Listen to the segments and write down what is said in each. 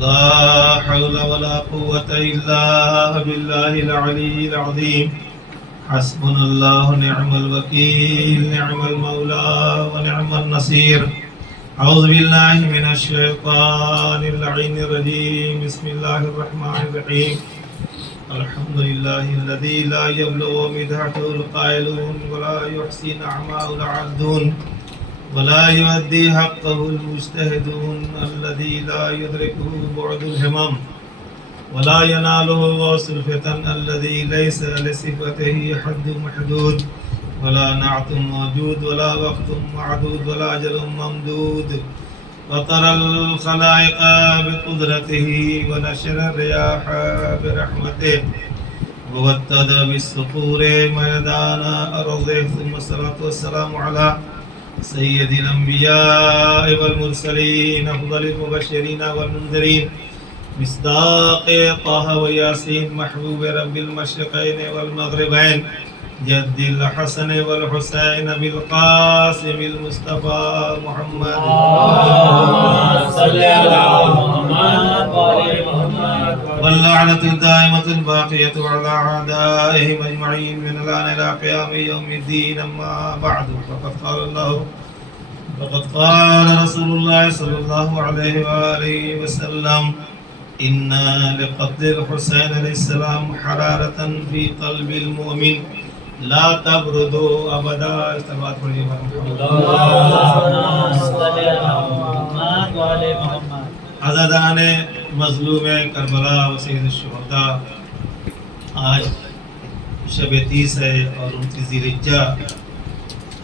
لا حول ولا قوة إلا بالله العلي العظيم. حسبنا الله نعم الوكيل، نعم المولى ونعم النصير. أعوذ بالله من الشيطان اللعين الرجيم. بسم الله الرحمن الرحيم. الحمد لله الذي لا يبلغ مدحته القائلون ولا يحصي نعماء العابدون ولا يؤدي حقه المجتهدون، الذي لا يدركه بعد الهمم ولا يناله غوث الفتن، الذي ليس لصفته حد محدود ولا نعت موجود ولا وقت معدود ولا أجل ممدود. وترى الخلائق بقدرته ونشر الرياح برحمته ووتد بالصخور ميدان أرضه. ثم الصلاة والسلام على سيد الأنبياء والمرسلين، أفضل المبشرين والمنذرين، مصداق طه وياسين، محبوب رب المشرقين والمغربين، جد الحسن والحسين بالقاسم المصطفى محمد. صل على محمد وآل محمد. واللعنة الدائمة الباقية على أعدائهم أجمعين من الآن إلى قيام يوم الدين. أما بعد، فقد قال رسول الله صلى الله عليه وآله وسلم: إن لقتل الحسين عليه السلام حرارة في قلب المؤمن لا تبرد أبدا. استغفر عزادان مظلوم کربلا و سید الشہداء، آج شب 30 ہے اور 29 ذی الحجہ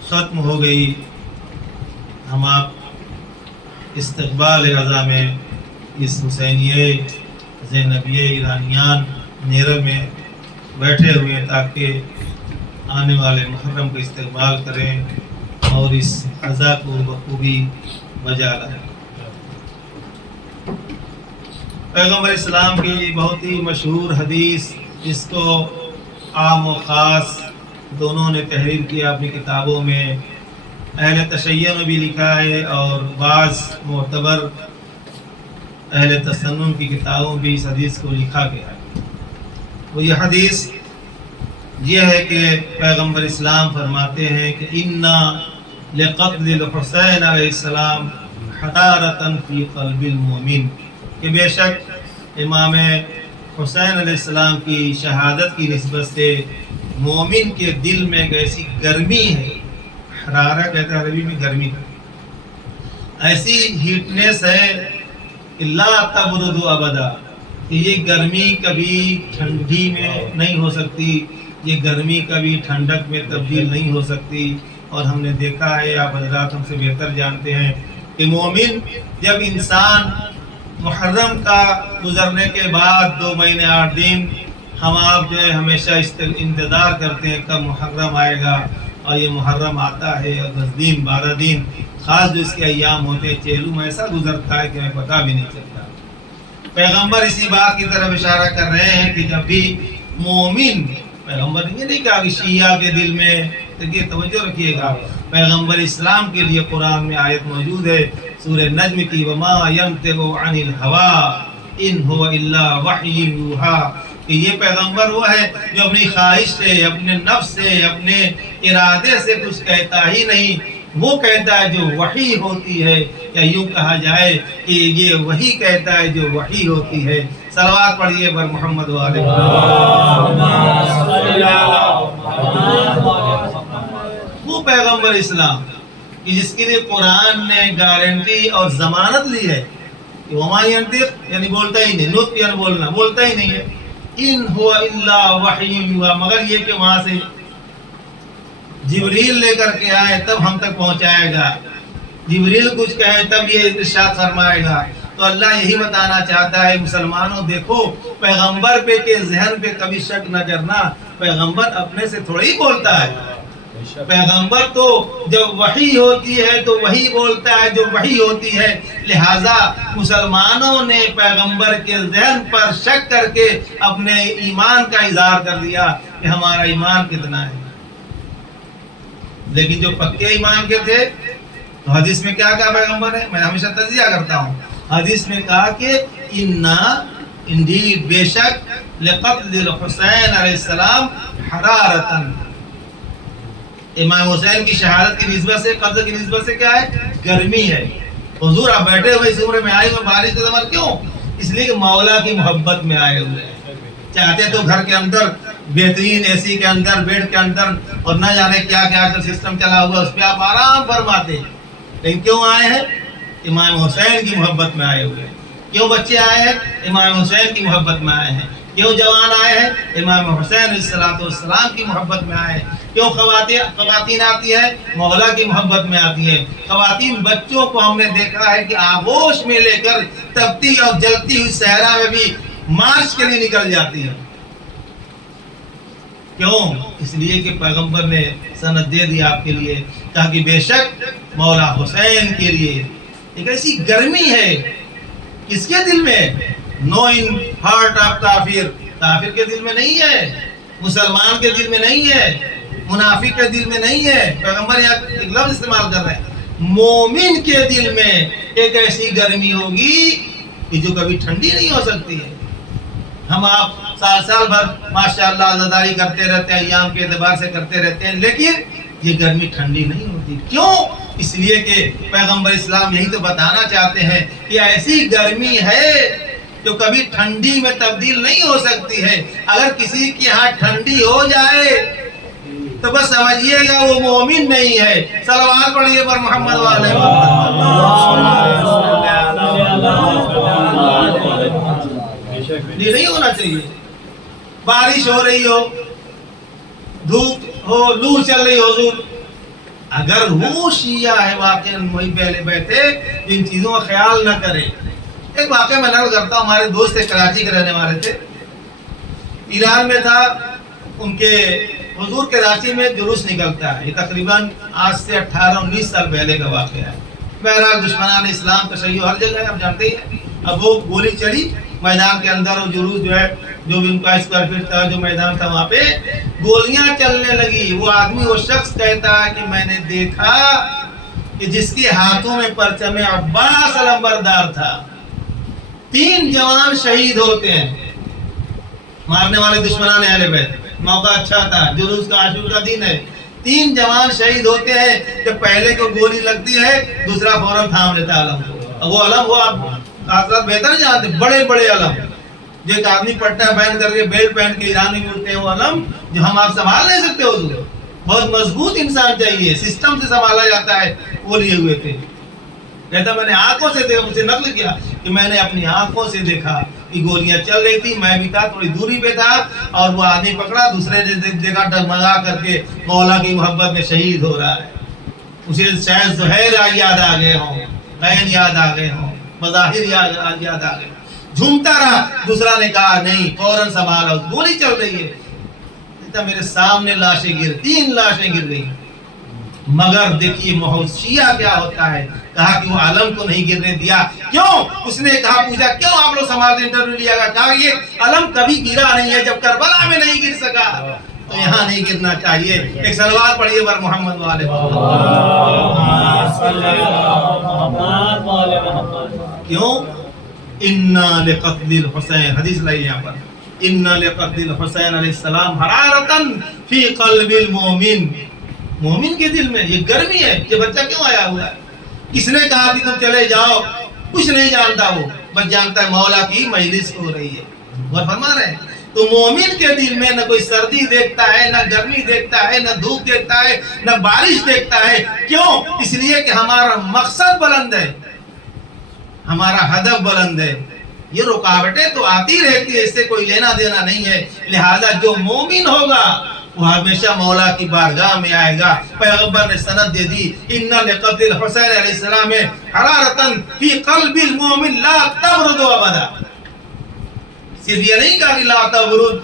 ختم ہو گئی. ہم آپ استقبال عزا میں اس حسینیہ زینبیہ ایرانیان نیرہ میں بیٹھے ہوئے ہیں تاکہ آنے والے محرم کا استقبال کریں اور اس عزا کو بخوبی بجا لائیں. پیغمبر اسلام کی بہت ہی مشہور حدیث، اس کو عام و خاص دونوں نے تحریر کیا اپنی کتابوں میں. اہل تشیع میں بھی لکھا ہے اور بعض معتبر اہل تسنن کی کتابوں بھی اس حدیث کو لکھا گیا ہے. وہ یہ حدیث یہ ہے کہ پیغمبر اسلام فرماتے ہیں کہ اِنَّا لِقَتْلِ الْحُسَيْنِ علیہ السلام حَرَارَةً فِي قَلْبِ الْمُؤْمِنِ، کہ بے شک امام حسین علیہ السلام کی شہادت کی نسبت سے مومن کے دل میں ایسی گرمی ہے. حرارہ کہتے ہیں عربی میں گرمی کا، ایسی ہیٹنس ہے کہ لا تبرد ابدا، کہ یہ گرمی کبھی ٹھنڈی میں نہیں ہو سکتی، یہ گرمی کبھی ٹھنڈک میں تبدیل نہیں ہو سکتی. اور ہم نے دیکھا ہے، آپ حضرات ہم سے بہتر جانتے ہیں کہ مومن جب انسان محرم کا گزرنے کے بعد 2 مہینے 8 دن ہم آپ جو ہے ہمیشہ انتظار کرتے ہیں کب محرم آئے گا. اور یہ محرم آتا ہے اور 10 دن 12 دن خاص جو اس کے ایام ہوتے ہیں چہلم ایسا گزرتا ہے کہ ہمیں پتہ بھی نہیں چلتا. پیغمبر اسی بات کی طرف اشارہ کر رہے ہیں کہ جب بھی مومن، پیغمبر یہ نہیں کہا کہ شیعہ کے دل میں، دیکھیے توجہ رکھیے گا، پیغمبر اسلام کے لیے قرآن میں آیت موجود ہے سورہ نجم کی: وما ينطق عن الهوى ان هو الا وحی یوحی، کہ یہ پیغمبر وہ ہے جو اپنی خواہش سے، اپنے نفس سے، اپنے ارادے سے کچھ کہتا ہی نہیں، وہ کہتا ہے جو وحی ہوتی ہے، یا یوں کہا جائے کہ یہ وہی کہتا ہے جو وحی ہوتی ہے. صلوات پڑھیے بر محمد والے وہ پیغمبر اسلام کہ جس کے لیے قرآن نے گارنٹی اور ضمانت لی ہے کہ وما ینطق، یعنی بولتا ہی نہیں، نطق یعنی بولنا، بولتا ہی نہیں ہے، ان هو الا وحی یوحی، مگر یہ کہ وہاں سے جبریل لے کر کے آئے تب ہم تک پہنچائے گا، جبریل کچھ کہے تب یہ ارشاد فرمائے گا. تو اللہ یہی بتانا چاہتا ہے مسلمانوں، دیکھو پیغمبر پہ کے ذہن پہ کبھی شک نہ کرنا، پیغمبر اپنے سے تھوڑی بولتا ہے. پیغمبر تو جب وحی ہوتی ہے تو وہی بولتا ہے جو وحی ہوتی ہے. لہٰذا مسلمانوں نے پیغمبر کے ذہن پر شک کر کے اپنے ایمان کا اظہار کر دیا کہ ہمارا ایمان کتنا ہے. لیکن جو پکے ایمان کے تھے تو حدیث میں کیا کہا پیغمبر ہے، میں ہمیشہ تجزیہ کرتا ہوں، حدیث میں کہا کہ انڈیڈ بے شک لقتل الحسین علیہ السلام حرارتن، امام حسین کی شہادت کی نسبت سے، قتل کی نسبت سے کیا ہے؟ گرمی ہے۔ حضور آپ بیٹھے ہوئے اس عمر میں آئے ہوئے بارش کا زمان کیوں؟ اس لیے کہ مولا کی محبت میں آئے ہوئے ہیں۔ چاہتے تو گھر کے اندر بہترین اے سی کے اندر، بیڈ کے اندر، اور نہ جانے کیا کیا سسٹم چلا ہوا اس پہ آپ آرام فرماتے، لیکن کیوں آئے ہیں؟ امام حسین کی محبت میں آئے ہوئے ہیں۔ کیوں بچے آئے ہیں؟ امام حسین کی محبت میں آئے ہیں۔ کیوں جوان آئے ہیں؟ امام حسین علیہ السلام کی محبت میں آئے ہیں۔ کیوں خواتین آتی ہیں؟ مولا کی محبت میں آتی ہیں۔ خواتین بچوں کو ہم نے دیکھا ہے کہ آغوش میں لے کر تپتی اور جلتی ہوئی صحرا میں بھی مارچ کے لیے نکل جاتی ہیں۔ کیوں؟ اس لیے کہ پیغمبر نے سند دے دی آپ کے لیے، کہا کہ بے شک مولا حسین کے لیے ایک ایسی گرمی ہے، کس کے دل میں؟ نو ان ہارٹ آف کافر، کافر کے دل میں نہیں ہے، مسلمان کے دل میں نہیں ہے، منافق کے دل میں نہیں ہے۔ پیغمبر یہاں ایک لفظ استعمال کر رہے ہیں، مومن کے دل میں ایک ایسی گرمی ہوگی کہ جو کبھی ٹھنڈی نہیں ہو سکتی ہے۔ ہم آپ سال بھر ماشاءاللہ عزاداری کرتے رہتے ہیں، ایام کے اعتبار سے کرتے رہتے ہیں، لیکن یہ گرمی ٹھنڈی نہیں ہوتی۔ کیوں؟ اس لیے کہ پیغمبر اسلام یہی تو بتانا چاہتے ہیں کہ ایسی گرمی ہے جو کبھی ٹھنڈی میں تبدیل نہیں ہو سکتی ہے۔ اگر کسی کے ہاں ٹھنڈی ہو جائے تو بس سمجھیے گا وہ مومن نہیں ہے۔ صلوات پڑھیے پر محمد والے یہ نہیں ہونا چاہیے۔ بارش ہو رہی ہو، دھوپ ہو، لو چل رہی ہو، حضور اگر وہ شیعہ ہے واقعا وہی پہلے بیٹھے جو ان چیزوں کا خیال نہ کرے۔ ایک واقعہ میں نقل کرتا ہوں، ہمارے دوست کراچی کے رہنے والے تھے، ایران میں تھا، ان کے حضور کے کراچی میں جلوس نکلتا ہے، یہ تقریباً آج سے 18-19 سال پہلے کا واقعہ ہے۔ بہرحال دشمنان اسلام تشیع ہر جگہ ہے، آپ جانتے ہیں۔ اب وہ گولی چلی میدان کے اندر، وہ جلوس جو ہے، جو بھی ان کا اسکوائر فٹ تھا، جو میدان تھا، وہاں پہ گولیاں چلنے لگی۔ وہ آدمی، وہ شخص کہتا ہے کہ میں نے دیکھا کہ جس کے ہاتھوں میں پرچم عباس علمبردار تھا، 3 جوان شہید ہوتے ہیں، مارنے والے دشمنان اہل بیت۔ موقع اچھا تھا، جلوس کا عاشور کا دن ہے، 3 جوان شہید ہوتے ہیں کہ پہلے کو گولی لگتی ہے، دوسرا فوراً تھام لیتا علم کو۔ وہ علم وہ حضرت بہتر جانتے، بڑے بڑے علم جو ایک آدمی پٹا پہن کر کے، بیلٹ پہن کے ایران میں اڑتے ہیں، وہ علم جو ہم آپ سنبھال نہیں سکتے۔ حضور بہت مضبوط انسان چاہیے، سسٹم سے سنبھالا جاتا ہے، وہ لیے ہوئے تھے۔ کہتا میں نے آنکھوں سے دیکھا، مجھے نقل کیا کہ میں نے اپنی آنکھوں سے دیکھا کہ گولیاں چل رہی تھی، میں بھی تھا، تھوڑی دوری پہ تھا، اور وہ آدمی پکڑا، دوسرے نے دیکھا ڈگمگا کر کے مولا کی محبت میں شہید ہو رہا ہے۔ اسے شاید زہیر یاد آ گئے ہوں، غین یاد آ گئے ہوں، مظاہر یاد آ گئے، جھومتا رہا۔ دوسرا نے کہا نہیں، فوراً سنبھالا، گولی چل رہی ہے۔ میرے سامنے لاشیں 3 لاشیں گر گئی، مگر دیکھیے شیعہ کیا ہوتا ہے، کہا کہ وہ علم کو نہیں گرنے دیا۔ کیوں؟ اس نے کہا، پوچھا کیوں آپ لوگ سماجی انٹرویو لیا گا؟ کہا یہ علم کبھی گرا نہیں ہے، جب کربلا میں نہیں گر سکا تو یہاں نہیں گرنا چاہیے۔ ایک صلوات پڑھیے بر محمد والے کیوں؟ انا لقتل الحسین، حدیث لائیے یہاں پر، انا لقتل الحسین علیہ السلام حرارتن فی قلب المومن، مومن کے دل میں یہ گرمی ہے۔ یہ بچہ کیوں آیا ہوا ہے؟ کس نے کہا کہ تم چلے جاؤ؟ کچھ نہیں جانتا، وہ بس جانتا ہے مولا کی مجلس ہو رہی ہے۔ اور فرما رہے ہیں تو مومن کے دل میں نہ کوئی سردی دیکھتا ہے، نہ گرمی دیکھتا ہے، نہ دھوپ دیکھتا ہے، نہ بارش دیکھتا ہے۔ کیوں؟ اس لیے کہ ہمارا مقصد بلند ہے، ہمارا ہدف بلند ہے۔ یہ رکاوٹیں تو آتی رہتی ہے، اس سے کوئی لینا دینا نہیں ہے۔ لہذا جو مومن ہوگا وہ ہمیشہ مولا کی بارگاہ میں آئے گا۔ پیغمبر نے سند دے دی، اِنَّ لِقَتْلِ الْحُسَيْنِ علیہ السلام حرارتاً فی قلب المومن لا تبرد ابدا۔ صرف یہ نہیں کہا کہ لا تبرد،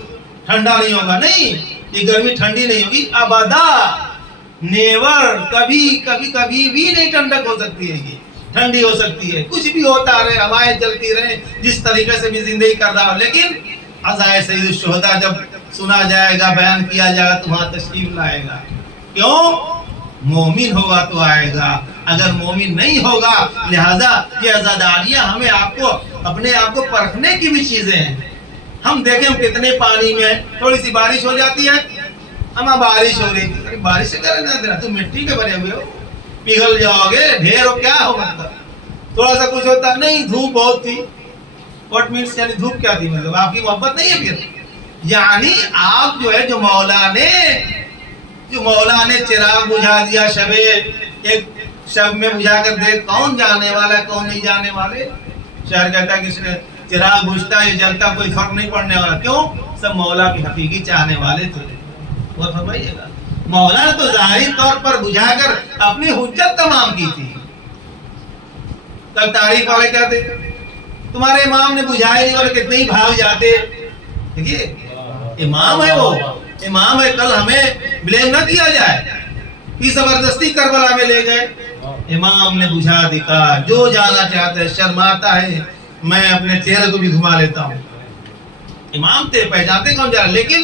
ٹھنڈا نہیں ہوگا، نہیں، یہ گرمی ٹھنڈی نہیں ہوگی، ابدا، نیور، کبھی بھی نہیں ٹھنڈک ہو سکتی ہے، یہ ٹھنڈی ہو سکتی ہے، کچھ بھی ہوتا رہے، ہوائیں چلتی رہے، جس طریقے سے بھی زندگی کر رہا ہو، لیکن عزائے سید الشہداء جب سنا جائے گا، بیان کیا جائے گا تو وہاں تشریف لائے گا۔ کیوں؟ مومن ہوگا تو آئے گا، اگر مومن نہیں ہوگا، لہذا یہ عزاداریاں ہمیں آپ کو اپنے آپ کو پرکھنے کی بھی چیزیں ہیں. ہم دیکھیں ہم کتنے پانی میں ہیں, تھوڑی سی بارش ہو جاتی ہے, ہمیں بارش ہو رہی تھی, ارے بارش سے کیا لینا دینا, تم مٹی کے بنے ہوئے ہو, پگھل جاؤ گے, ڈھیر ہو, کیا ہو مطلب. تھوڑا سا کچھ ہوتا نہیں, دھوپ بہت تھی. واٹ مینس یعنی دھوپ کیا تھی, مطلب آپ کی محبت نہیں ہے پھر. یعنی آپ جو ہے جو مولا نے چراغ بجھا دیا شب ایک شب میں بجھا کر دیکھ کون جانے والا ہے کون نہیں جانے والے. شاعر کہتا ہے کہ چراغ بجھتا ہے جلتا کوئی فرق نہیں پڑنے والا, کیوں, سب مولا کی حقیقی چاہنے والے تھے. اور فرمائیے گا مولا نے تو ظاہری طور پر بجھا کر اپنی حجت تمام کی تھی. کل تاریخ والے کہتے تمہارے امام نے بجھائی نہیں, والے کتنے ہی بھاگ جاتے. دیکھیے امام ہے, وہ امام ہے, کل ہمیں بلیم نہ کیا جائے کہ زبردستی کربلا میں لے گئے. امام نے بجھا دکھا, جو جانا چاہتا ہے شرماتا ہے, میں اپنے چہرے کو بھی گھما لیتا ہوں. امام تھے, پہچانتے کون جا رہا, لیکن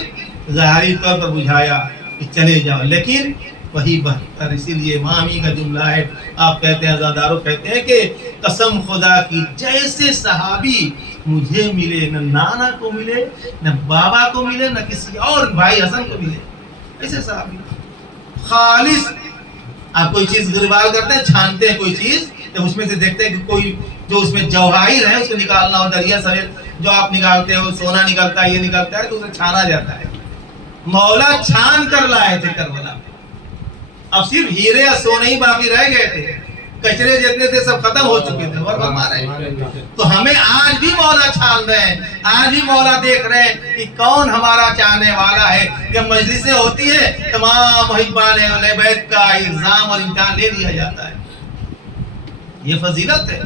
ظاہری طور پر بجھایا کہ چلے جاؤ, لیکن وہی بہتر. اسی لیے امام ہی کا جملہ ہے, آپ کہتے ہیں عزادارو کہتے ہیں کہ قسم خدا کی جیسے صحابی مجھے ملے, نہ نانا کو ملے, نہ بابا کو ملے, نہ کسی اور بھائی حسن کو ملے, ایسے صحابی خالص. آپ کوئی چیز گربال کرتے ہیں, چھانتے ہیں کوئی چیز, جب اس میں سے دیکھتے ہیں کہ کوئی جو اس میں جوہر ہے اس کو نکالنا ہو, دریا سویت جو آپ نکالتے ہو, سونا نکالتا ہے, یہ نکالتا ہے, تو اسے چھانا جاتا ہے. مولا چھان کر لائے تھے کربلا میں. اب صرف ہیرے یا سونے ہی باقی رہ گئے تھے, کچرے جتنے تھے سب ختم ہو چکے تھے. اور ہمارے تو ہمیں آج بھی مولا چھان رہے ہیں, آج بھی مولا دیکھ رہے ہیں کہ کون ہمارا چاہنے والا ہے. جب مجلسیں ہوتی ہیں تمام محبان اہل بیت کا اگزام اور امتحان لے لیا جاتا ہے. یہ فضیلت ہے.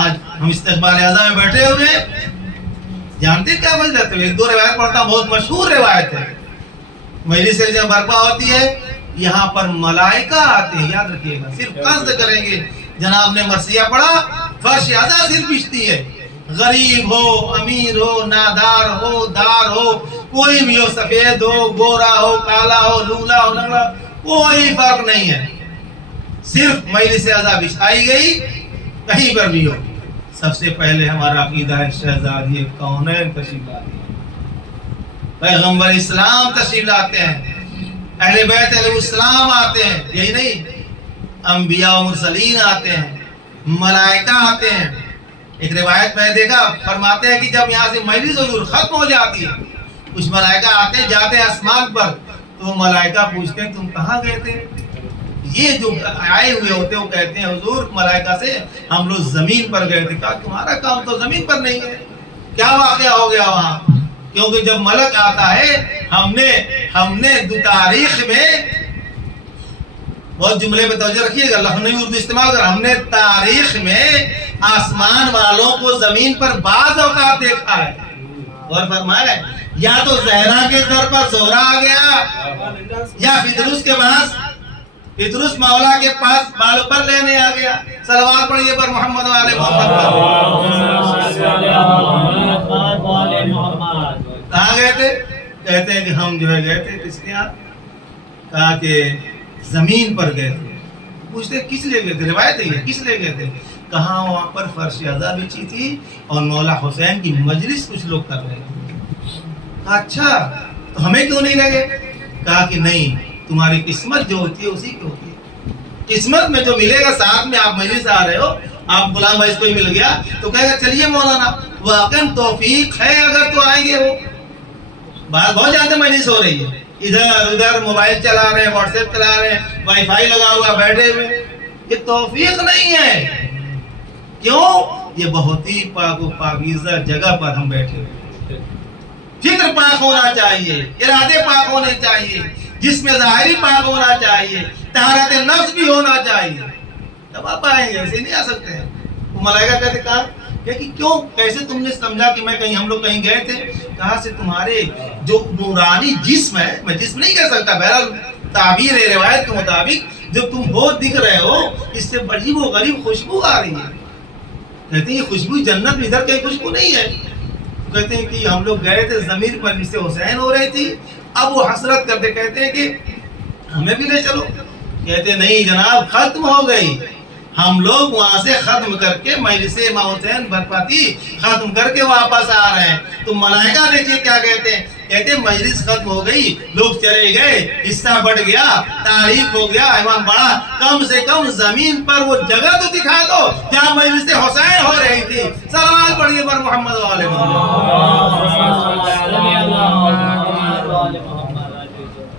آج ہم استقبال اعظم میں بیٹھے ہوئے ہیں, جانتے کیا فضیلت ہے؟ ایک دو روایت پڑھتا ہوں, بہت مشہور روایت ہے. مجلس جب برپا ہوتی ہے یہاں پر ملائکہ آتے ہیں, یاد رکھیے گا, صرف قصد کریں گے. جناب نے مرثیہ پڑھا, فرش اعظم صرف بچتی ہے, غریب ہو, امیر ہو, نادار ہو, دار ہو, کوئی بھی ہو, سفید ہو, گورا ہو, کالا ہو, لولا ہو, لنگڑا, کوئی فرق نہیں ہے. صرف مجلس اعظم بچھائی گئی, کہیں پر بھی ہو. سب سے پہلے ہمارا عقیدہ ہے شہزادی کونین تشریف لاتے ہیں, پیغمبر اسلام تشریف لاتے ہیں, اہل بیت علیہ السلام آتے ہیں, یہی نہیں انبیاء و مرسلین آتے ہیں, ملائکہ آتے ہیں. ایک روایت میں دیکھا, فرماتے ہیں کہ جب یہاں سے مجلس حضور ختم ہو جاتی ہے, کچھ ملائکہ آتے ہیں, جاتے ہیں آسمان پر, تو ملائکہ پوچھتے ہیں تم کہاں گئے تھے. یہ جو آئے ہوئے ہوتے ہیں وہ کہتے ہیں حضور ملائکہ سے ہم لوگ زمین پر گئے تھے. کہا تمہارا کام تو زمین پر نہیں ہے, کیا واقعہ ہو گیا وہاں؟ کیونکہ جب ملک آتا ہے, ہم نے دو تاریخ میں, بہت جملے پہ توجہ رکھیے گا, لکھنوی اردو استعمال کر, ہم نے تاریخ میں آسمان والوں کو زمین پر بعض اوقات دیکھا ہے. اور فرمایا یا تو زہرا کے در پر زہرا آ گیا, یا فطرس کے پاس فطرس مولا کے پاس بالوں پر لینے آ گیا. صلوات پڑھیے پر محمد والے محمد پر. کہاں گئے تھے؟ کہتے ہیں کہ ہم جو ہے گئے تھے کس کے یہاں, کہا کہ زمین پر گئے تھے. پوچھتے کس لیے گئے تھے, روایت ہے یہ, کس لیے گئے تھے؟ کہاں وہاں پر فرش اعظم بچھی تھی اور مولا حسین کی مجلس کچھ لوگ کر رہے تھے. کہا اچھا تو ہمیں کیوں نہیں لگے؟ کہا کہ نہیں, تمہاری قسمت جو ہوتی ہے اسی کی ہوتی ہے. قسمت میں جو ملے گا, ساتھ میں آپ مجلس آ رہے ہو, آپ غلام بھائی کو ہی مل گیا تو کہے گا چلیے مولانا واقعا توفیق ہے اگر تو آئیں گے. وہ بات بہت زیادہ مجلس ہو رہی ہے, ادھر ادھر موبائل چلا رہے ہیں, واٹس ایپ چلا رہے ہیں, وائی فائی لگا ہوا, بیٹھے ہوئے, یہ توفیق نہیں ہے. کیوں؟ یہ بہت ہی پاک و پاکیزہ جگہ پر ہم بیٹھے ہوئے. فکر پاک ہونا چاہیے, ارادے پاک ہونے چاہیے, جس میں ظاہری پاک ہونا چاہیے, طہارت نفس بھی ہونا چاہیے, تب آپ آئیں گے. ایسے نہیں آ سکتے ہیں. وہ ملائکہ کہتے کہا کہ کیوں, کیسے تم نے سمجھا کہ میں کہیں, ہم لوگ کہیں گئے تھے؟ کہاں سے تمہارے جو نورانی جسم ہے, میں جسم نہیں کہہ سکتا, بہرحال تعبیر ہے روایت کے مطابق, جو تم بہت دکھ رہے ہو, اس سے بڑی وہ غریب خوشبو آ رہی ہے. کہتے ہیں یہ خوشبو جنت میں ادھر کہیں خوشبو نہیں ہے. کہتے ہیں کہ ہم لوگ گئے تھے زمین پر, جس سے حسین ہو رہی تھی. اب وہ حسرت کرتے کہتے ہیں کہ ہمیں بھی لے چلو. کہتے نہیں جناب ختم ہو گئی, ہم لوگ وہاں سے ختم کر کے مجلس امام حسین برپاتی ختم کر کے واپس آ رہے ہیں، تو ملائکہ دیکھیے کیا کہتے ہیں، کہتے ہیں مجلس ختم ہو گئی، لوگ چلے گئے، حصہ بڑھ گیا، تاریخ ہو گیا، امام بڑا، کم سے کم زمین پر وہ جگہ تو دکھا دو جہاں مجلس حسین ہو رہی تھی۔ سلام پڑھیے پر محمد و آل محمد۔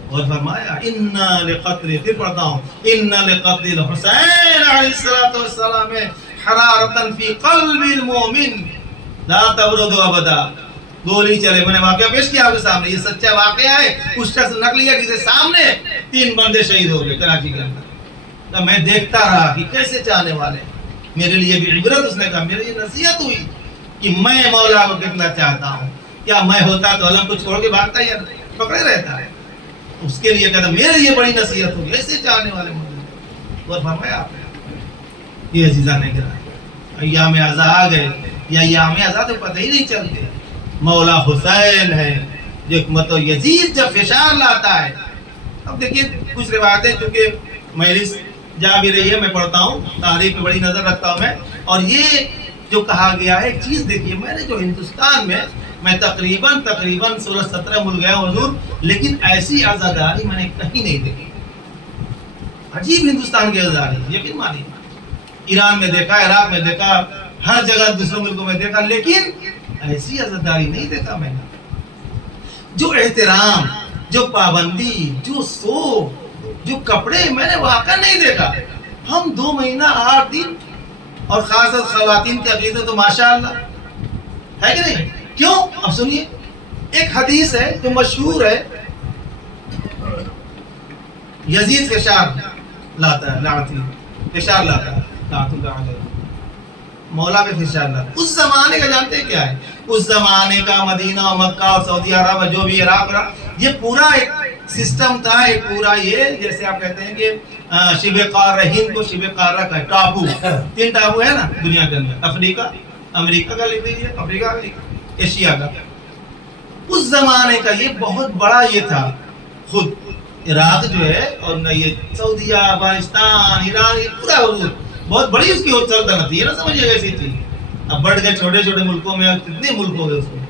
اور فرمایا اِنَّا لِقَتْلِ، پھر پڑھتا ہوں، اِنَّا لِقَتْلِ الحسین علیہ السلام حرارتاً فی قلب المومن لا تبرد ابدا۔ گولی چلے، میں نے واقعہ پیش کیا آپ کے سامنے، یہ سچا واقعہ ہے، اس شخص نقل کیا کسی سامنے 3 بندے شہید ہو گئے کراچی کے اندر۔ تو میں دیکھتا رہا کہ کیسے چاہنے والے ہیں، میرے لیے بھی عبرت، اس نے کہا میرے لیے نصیحت ہوئی کہ میں مولا کو کتنا چاہتا ہوں، کیا میں ہوتا تو علم کو چھوڑ کے بھاگتا یا پکڑے رہتا ہے، اس کے لیے کہتا میرے لیے بڑی نصیحت ہوگی، ایسے چاہنے والے مجھے۔ اور فرمایا آپ نے یہ عزیزہ نے کہا ایام ازا آ گئے، یا ایام ازا تو پتہ ہی نہیں چلتے، مولا حسین ہے جو حکمت و یزید جب فشار لاتا ہے۔ اب دیکھیے کچھ روایتیں چونکہ مجلس جا بھی رہی ہے، میں پڑھتا ہوں، تاریخ پہ بڑی نظر رکھتا ہوں میں، اور یہ جو کہا گیا ہے، ایک چیز دیکھیے، میں نے جو ہندوستان میں تقریباً 16-17 ملک گیا ہوں حضور، لیکن ایسی عزاداری میں نے کہیں نہیں دیکھی۔ عجیب ہندوستان کی عزاداری، یقین مانیے، ایران میں دیکھا، عراق میں دیکھا، ہر جگہ دوسرے ملکوں میں دیکھا، لیکن ایسی عزاداری نہیں دیکھا میں نے۔ جو احترام، جو پابندی، جو سوگ، جو کپڑے، میں نے واقعہ نہیں دیکھا۔ ہم 2 مہینہ 8 دن، اور خاص خواتین کی عقیدت تو ماشاءاللہ ہے کہ نہیں؟ کیوں؟ اب سنیے، ایک حدیث ہے جو مشہور ہے، یزید فشار لاتا ہے، لعنتی فشار لاتا ہے، لعنت اللہ علیہ، مولا پہ فشار لاتا ہے۔ اس زمانے کا جانتے ہیں کیا ہے؟ اس زمانے کا مدینہ و مکہ اور سعودی عرب، جو بھی عراق رہا، یہ پورا ایک سسٹم تھا، ایک پورا، یہ جیسے آپ کہتے ہیں کہ شبہ قارہ ہند کو شبہ قارہ کا ٹاپو، 3 ٹاپو ہے نا دنیا کے اندر، افریقہ، امریکہ کا لکھ دیجیے، افریقہ، ایشیا کا۔ اس زمانے کا یہ بہت بڑا یہ تھا، خود عراق جو ہے، اور نہ یہ سعودیہ، افغانستان، ایران، یہ پورا حضور بہت بڑی اس کی سلطنت تھی، یہ نہ سمجھیے گا ایسی چیز۔ اب بڑھ گئے چھوٹے چھوٹے ملکوں میں، کتنے ملک ہو گئے اس میں۔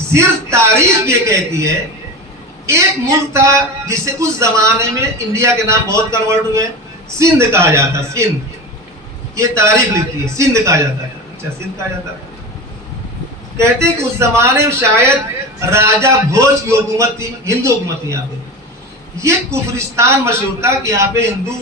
صرف تاریخ یہ کہتی ہے ایک ملک تھا جسے اس زمانے میں انڈیا کے نام بہت کنورٹ ہوئے، سندھ کہا جاتا، سندھ، یہ تاریخ لکھتی ہے، سندھ کہا جاتا ہے۔ اچھا، سندھ کہا جاتا ہے، کہتے ہیں کہ اس زمانے میں شاید راجہ بھوج کی حکومت تھی، ہندو حکومت تھی یہاں پہ۔ یہ کفرستان مشہور تھا کہ یہاں پہ ہندو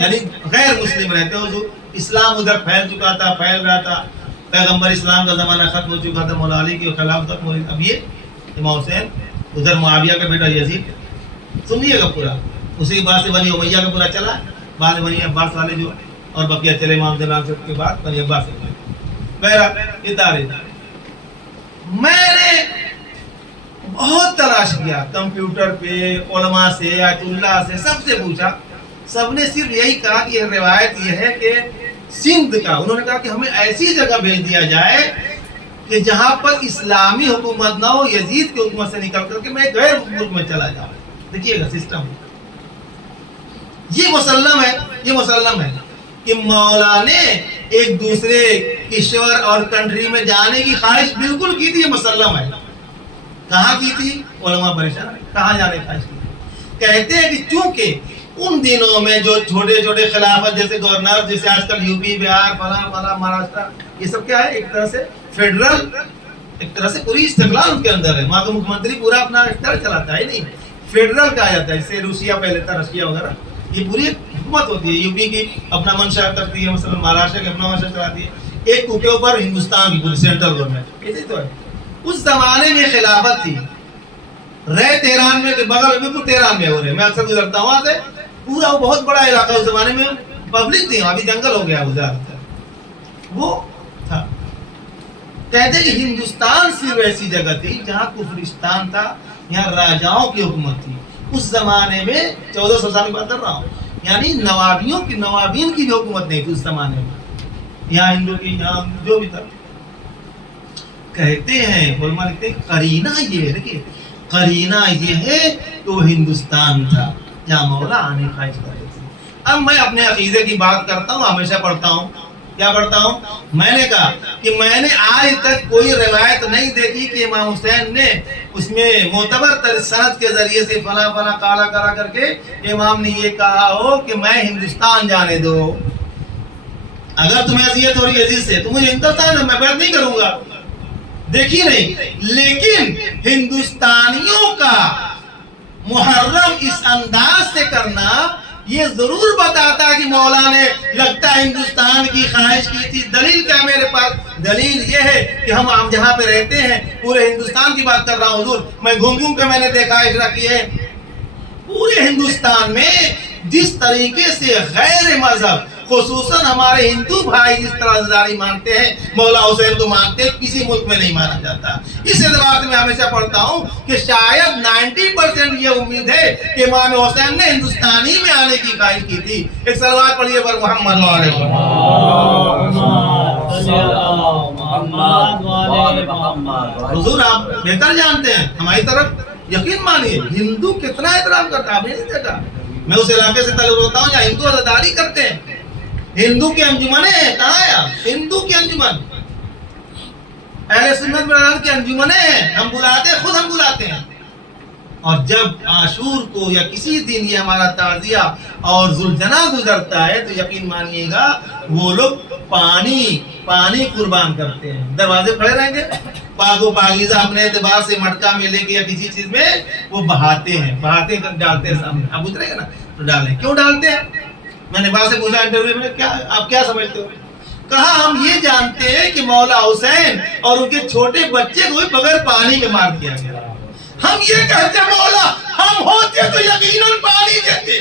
یعنی غیر مسلم رہتے حضور، اسلام ادھر پھیل چکا تھا، پھیل رہا تھا، پیغمبر اسلام کا زمانہ ختم ہو چکا تھا، مولا علی کی خلاف ختم ہو رہی تھی۔ اب یہ امام حسین، ادھر معاویہ کا بیٹا یزید، سنیے گا پورا، اسی کے بعد سے بنی امیہ کا پورا چلا، بعد میں بنی عباس والے جو، اور بقیہ چلے امام زمان سے کے بعد بنی عباس سے۔ بہرحال یہ تاریخ، میں نے بہت تلاش کیا کمپیوٹر پہ، علماء سے، آیت اللہ سے، سب سے پوچھا، سب نے صرف یہی کہا کہ یہ روایت یہ ہے کہ سندھ کا، انہوں نے کہا کہ ہمیں ایسی جگہ بھیج دیا جائے کہ جہاں پر اسلامی حکومت نہ ہو، یزید کی حکومت سے نکل کر کے میں غیر ملک میں چلا جاؤں۔ دیکھیے گا سسٹم، یہ مسلم ہے، یہ مسلم ہے کہ مولا نے ایک دوسرے کشور اور کنٹری میں جانے کی خواہش بالکل کی تھی، یہ مسلم ہے۔ کہاں کی تھی؟ علماء پریشان، کہاں جانے کی خواہش کی تھی؟ کہتے ہیں کہ چونکہ ان دنوں میں جو چھوٹے چھوٹے خلافت جیسے گورنر، جیسے آج کل یو پی، بہار، فلاں فلاں، مہاراشٹر، یہ سب کیا ہے؟ ایک طرح سے فیڈرل، ایک طرح سے پوری استقلال ان کے اندر ہے، وہاں کا مکھ منتری پورا اپنا اختیار چلاتا ہے، نہیں فیڈرل کہا جاتا ہے، جیسے روسیا پہلے تھا، رشیا وغیرہ، یہ پوری حکومت ہوتی ہے۔ یو پی کی اپنا منشا کرتی ہے، مثلا مہاراشٹر کی اپنا منشا چلاتی ہے، ایک کے اوپر ہندوستان کی پوری سینٹرل گورنمنٹ، ایسے تو ہے۔ اس زمانے میں خلافت تھی، رہے تہران میں، بغل بالکل تہران میں ہو رہے، میں اکثر گزرتا ہوں وہاں سے، پورا وہ بہت بڑا علاقہ، اس زمانے میں پبلک تھی، ابھی جنگل ہو گیا زیادہ تر، وہ تھا۔ کہتے ہیں کہ ہندوستان صرف ایسی جگہ تھی جہاں کفرستان تھا، یہاں راجاؤں کی حکومت تھی۔ اس زمانے میں 1400 سال کی بات کر رہا ہوں، یعنی نوابین کی بھی حکومت نہیں تھی اس زمانے میں، یہاں ہندو کی، یہاں جو بھی تھا۔ کہتے ہیں علماء لکھتے ہیں قرینہ یہ ہے، دیکھیے قرینہ یہ ہے کہ وہ ہندوستان تھا جہاں مولا آنے خواہش کرتے تھے۔ اب میں اپنے عقیدے کی بات کرتا ہوں، ہمیشہ پڑھتا ہوں. کیا پڑھتا ہوں؟ میں نے کہا کہ میں نے آج تک کوئی روایت نہیں دیکھی کہ امام حسین نے اس میں معتبر سند کے ذریعے سے فلاں فلاں کالا کرا کر کے امام نے یہ کہا ہو کہ میں ہندوستان جانے دو. اگر تمہیں اذیت ہو رہی ہے عزیز سے تو مجھے ہندوستان میں بیعت نہیں کروں گا، دیکھی نہیں. لیکن ہندوستانیوں کا محرم اس انداز سے کرنا یہ ضرور بتاتا کہ مولا نے لگتا ہے ہندوستان کی خواہش کی تھی. دلیل کیا میرے پاس؟ دلیل یہ ہے کہ ہم جہاں پہ رہتے ہیں پورے ہندوستان کی بات کر رہا ہوں حضور، میں گھوم گھوم کے میں نے دیکھا اجرا کیے پورے ہندوستان میں جس طریقے سے غیر مذہب خصوصاً ہمارے ہندو بھائی جس طرح عزاداری مانتے ہیں مولا حسین کو مانتے ہیں، کسی ملک میں نہیں مانا جاتا. اس اعتبار سے میں ہمیشہ پڑھتا ہوں کہ شاید 90% یہ امید ہے کہ امام حسین نے ہندوستانی میں آنے کی خواہش کی تھی. ایک صلوات پڑھیے پر محمد علیہ حضور. آپ بہتر جانتے ہیں، ہماری طرف یقین مانیے ہندو کتنا احترام کرتا ہے، آپ نے نہیں دیکھا. میں اس علاقے سے تعلق رکھتا ہوں جہاں ہندو عزاداری کرتے ہیں. ہندو کی انجمنیں ہیں، کہاں ہے ہندو کی انجمن؟ اہل سنت برادران کی انجمنیں ہیں، ہم بلاتے ہیں، خود ہم بلاتے ہیں. اور جب عاشور کو یا کسی دن یہ ہمارا تعزیہ اور ذوالجناح گزرتا ہے تو یقین مانیے گا وہ لوگ پانی قربان کرتے ہیں. دروازے کھڑے رہیں گے، پاک و پاکیزہ اپنے اعتبار سے مٹکا میں لے کے یا کسی چیز میں وہ بہاتے ہیں ڈالتے ہیں سامنے. آپ پوچھ رہے ہیں نا تو ڈالیں. کیوں ڈالتے ہیں؟ میں نے بات سے پوچھا انٹرویو میں، کیا آپ کیا سمجھتے ہو؟ کہا ہم یہ جانتے ہیں کہ مولا حسین اور ان کے چھوٹے بچے کو بھی بغیر پانی کے مار دیا گیا. ہم یہ کہتے ہیں مولا ہم ہوتے تو یقیناً پانی دیتے.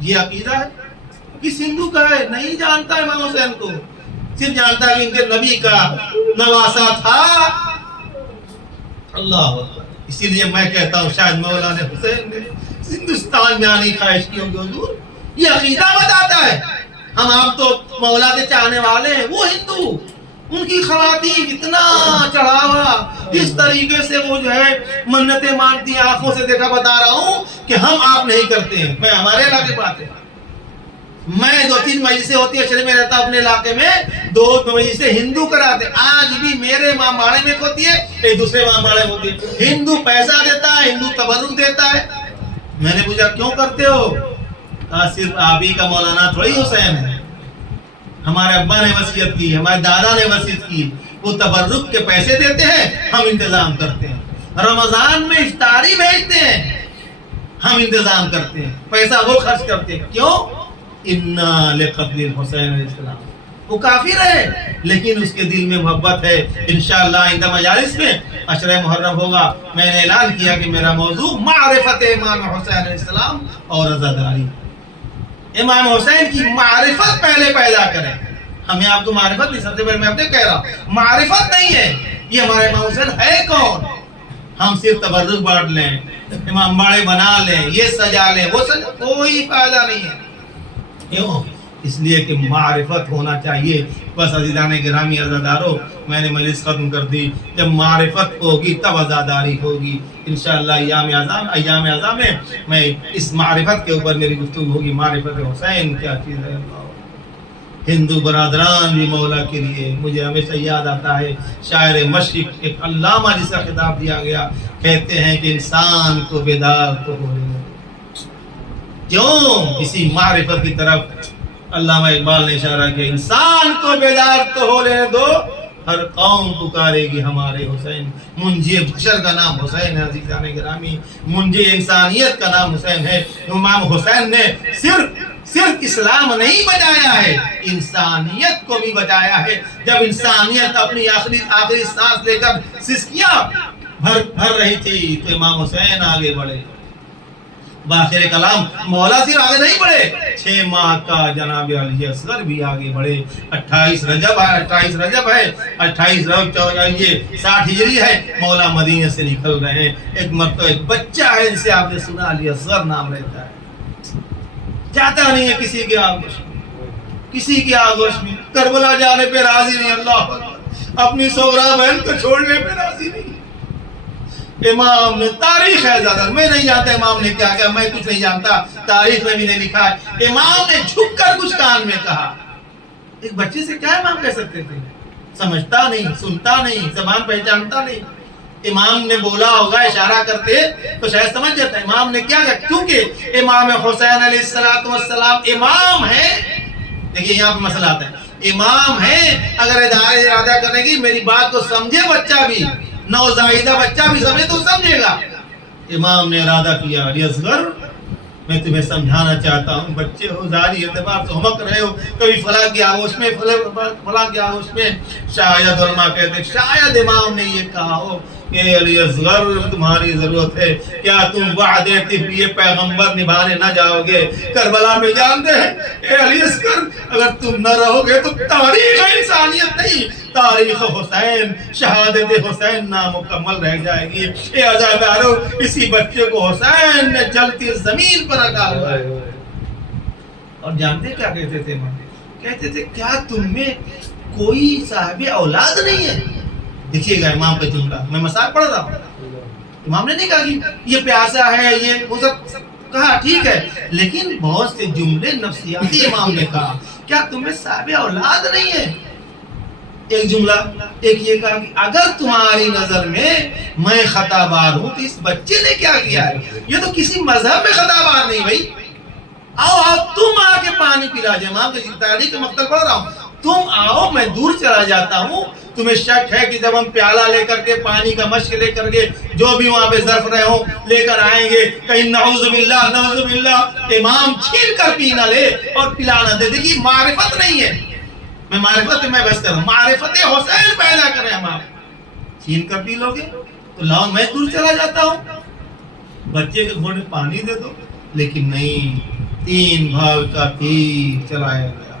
یہ عقیدہ ہے. کس ہندو کا ہے؟ نہیں جانتا امام حسین کو، صرف جانتا ہے کہ ان کے نبی کا نواسا تھا. اللہ اکبر. اسی لیے میں کہتا ہوں شاید مولا نے حسین نے ہندوستان میں آنے کی خواہش کی ہوگی. حضور یہ عقیدہ بتاتا ہے. ہم آپ تو مولا کے چاہنے والے ہیں، وہ ہندو ان کی خواتین اتنا چڑھاوا اس طریقے سے وہ جو ہے منتیں مانتی ہیں. آنکھوں سے دیکھا بتا رہا ہوں کہ ہم آپ نہیں کرتے ہیں. میں ہمارے علاقے بات ہے، میں 2-3 مجلسیں ہوتی ہے شہر میں رہتا اپنے علاقے میں، 2 مجلسیں ہندو کراتے. آج بھی میرے امامباڑے میں ہوتی ہے، ایک دوسرے امامباڑے میں ہوتی ہے. ہندو پیسہ دیتا ہے، ہندو تبرک دیتا ہے. میں نے پوچھا کیوں کرتے ہو؟ کہا صرف آپ ہی کا مولانا تھوڑی حسین ہے، ہمارے ابا نے وصیت کی، ہمارے دادا نے وصیت کی. وہ تبرک کے پیسے دیتے ہیں، ہم انتظام کرتے ہیں. رمضان میں افطاری بھیجتے ہیں، ہم انتظام کرتے ہیں. پیسہ وہ خرچ کرتے ہیں. کیوں؟ انا لقتل الحسین علیہ السلام. وہ کافر ہے لیکن اس کے دل میں محبت ہے. انشاءاللہ آئندہ مجالس میں عشرہ محرم ہوگا. میں نے اعلان کیا کہ میرا موضوع معرفت امام حسین علیہ السلام اور عزاداری. امام حسین کی معرفت پہلے پیدا کریں. ہمیں آپ کو معرفت نہیں، سب سے پہلے میں اپنے کہہ رہا ہوں معرفت نہیں ہے یہ ہمارے امام حسین ہے کون. ہم صرف تبرک بانٹ لیں، امام باڑے بنا لیں، یہ سجا لیں، وہ سجا، کوئی فائدہ نہیں ہے. کیوں؟ اس لیے کہ معرفت ہونا چاہیے. بس عزیزان گرامی عزادارو، میں نے مجلس ختم کر دی. جب معرفت ہوگی تب عزاداری ہوگی. انشاءاللہ ایام اعظام میں میں اس معرفت کے اوپر میری گفتگو ہوگی. معرفت حسین کیا چیز ہے. ہندو برادران بھی مولا کے لیے، مجھے ہمیشہ یاد آتا ہے شاعر مشرق ایک علامہ جس کا خطاب دیا گیا، کہتے ہیں کہ انسان کو بیدار تو ہو لینے دو. کیوں؟ اسی معرفت کی طرف علامہ اقبال نے اشارہ کیا، انسان کو بیدار تو ہو لینے دو، ہر قوم پکارے گی ہمارے حسین. منجی بشر کا نام حسین ہے. عزیزان گرامی، منجی انسانیت کا نام حسین ہے. امام حسین نے صرف اسلام نہیں بچایا ہے، انسانیت کو بھی بچایا ہے. جب انسانیت اپنی آخری سانس لے کر سسکیاں بھر رہی تھی تو امام حسین آگے بڑھے. باخر کلام مولا صرف آگے نہیں بڑھے، 6 ماہ کا جناب علی اصغر بھی آگے بڑھے. 28 رجب ہے، 28 رجب یہ 60 ہجری ہے. مولا مدینہ سے نکل رہے ہیں. ایک مرتبہ ایک بچہ ہے جسے آپ نے سنا علی اصغر نام رہتا ہے، جاتا نہیں ہے کسی کے آغوش میں، کسی کے آغوش میں. کربلا جانے پہ راضی نہیں. اللہ اپنی سوگرا بہن کو چھوڑنے پہ راضی نہیں. امام نے تاریخ ہے زیادہ، میں نہیں جانتا امام نے کیا کہا، میں کچھ نہیں جانتا، تاریخ میں بھی نہیں لکھا ہے، امام نے جھک کر کچھ کان میں کہا۔ ایک بچے سے کیا امام کہہ سکتے تھے؟ سمجھتا نہیں، سنتا نہیں، زبان پہچانتا نہیں، امام نے بولا ہوگا اشارہ کرتے تو شاید سمجھ جاتا۔ امام نے کیا کہا؟ کیونکہ امام حسین علیہ السلام امام ہیں۔ دیکھیے یہاں پہ مسئلہ آتا ہے، امام ہیں، اگر ارادہ کرنے کی میری بات کو سمجھے بچہ بھی، نوزائیدہ بچہ بھی سمجھے تو سمجھے گا۔ امام نے ارادہ کیا، علی اصغر میں تمہیں سمجھانا چاہتا ہوں، بچے ہو ظاہری اعتبار سے ہمک رہے ہو، کبھی فلاں کی آغوش میں فلاں کی آغوش میں، شاید علماء کہتے ہیں شاید امام نے یہ کہا ہو کہ علی اصغر تمہاری ضرورت ہے، کیا تم وعدے طبی پیغمبر نبھانے نہ جاؤ گے؟ کربلا میں جانتے ہیں اے علی اصغر اگر تم نہ رہو گے تو تاریخ انسانیت نہیں، تاریخ حسین، شہادت حسین نامکمل رہ جائے گی۔ اے عزادارو، اسی بچے کو حسین نے جلتی زمین پر رکھا ہوا ہے۔ اور جانتے کیا کہتے تھے؟ کہتے تھے کیا تم میں کوئی صاحب اولاد نہیں ہے؟ دیکھیے گا امام کا جملہ، میں مذاق پڑھ رہا ہوں، امام نے نہیں کہا کہ یہ پیاسا ہے، یہ وہ سب کہا ٹھیک ہے، لیکن بہت سے جملے نفسیاتی امام نے کہا، کیا تمہیں صاحب اولاد نہیں ہے؟ ایک جملہ، ایک یہ کہا کہ اگر تمہاری نظر میں خطا بار ہوں تو اس بچے نے کیا کیا ہے؟ یہ تو کسی مذہب میں خطا بار نہیں بھائی، آؤ تم آ کے پانی پلا جائے، امام کی تاریخ کا مقتل پڑھ رہا ہوں، تم آؤ میں دور چلا جاتا ہوں، تمہیں شک ہے کہ جب ہم پیالہ لے کر کے پانی کا مشق لے کر کے جو بھی وہاں پہ ظرف رہے ہوں لے کر آئیں گے، کہیں نعوذ باللہ امام چھین کر پی نہ لے اور پلا نہ دے۔ دیکھیے معرفت نہیں ہے، میں معرفت میں بس کر رہا ہوں، معرفت حسین پیدا کریں امام، چھین کر پی لو گے تو لاؤ میں دور چلا جاتا ہوں، بچے کے گھوڑے پانی دے دو، لیکن نہیں، 3 بھال کا تیر چلایا گیا۔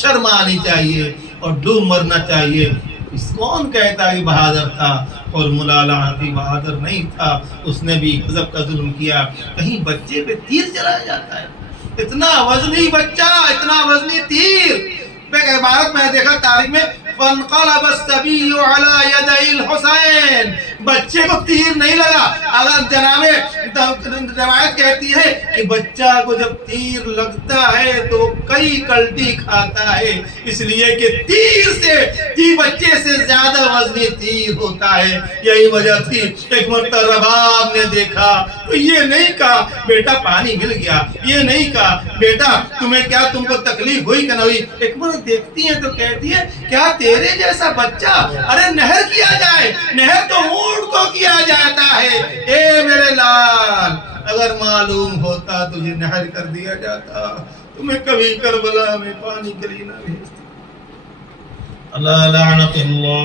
شرم آنی چاہیے اور ڈوب مرنا چاہیے۔ اس کون کہتا ہے بہادر تھا؟ اور مولا لعنتی بہادر نہیں تھا، اس نے بھی غضب کا ظلم کیا۔ کہیں بچے پہ تیر چلایا جاتا ہے، اتنا وزنی بچہ، اتنا وزنی تیر۔ ایک عبارت میں دیکھا تاریخ میں، فَانْقَلَبَ الصَّبِيُّ عَلَى يَدَيِ الْحُسَيْن، بچے کو تیر نہیں لگا۔ اگر جناب روایت کہتی ہے کہ بچہ کو جب تیر لگتا ہے تو وہ کئی کلٹی کھاتا ہے، اس لیے کہ تیر سے بچے سے زیادہ وزنی تیر ہوتا ہے۔ یہی وجہ تھی ایک مرتبہ رباب نے دیکھا تو یہ نہیں کہا بیٹا پانی مل گیا، یہ نہیں کہا بیٹا تمہیں کیا تم کو تکلیف ہوئی کہ نہ ہوئی۔ ایک مرتبہ دیکھتی ہے تو کہتی ہے کیا تیرے جیسا بچہ، ارے نہر کیا جائے، نہر تو اونٹ کو کیا جاتا ہے، اے میرے لال اگر معلوم ہوتا تجھے نہر کر دیا جاتا تمہیں کبھی کربلا میں پانی کے لیے نہ بھیجتا۔ اللہ لعنت اللہ۔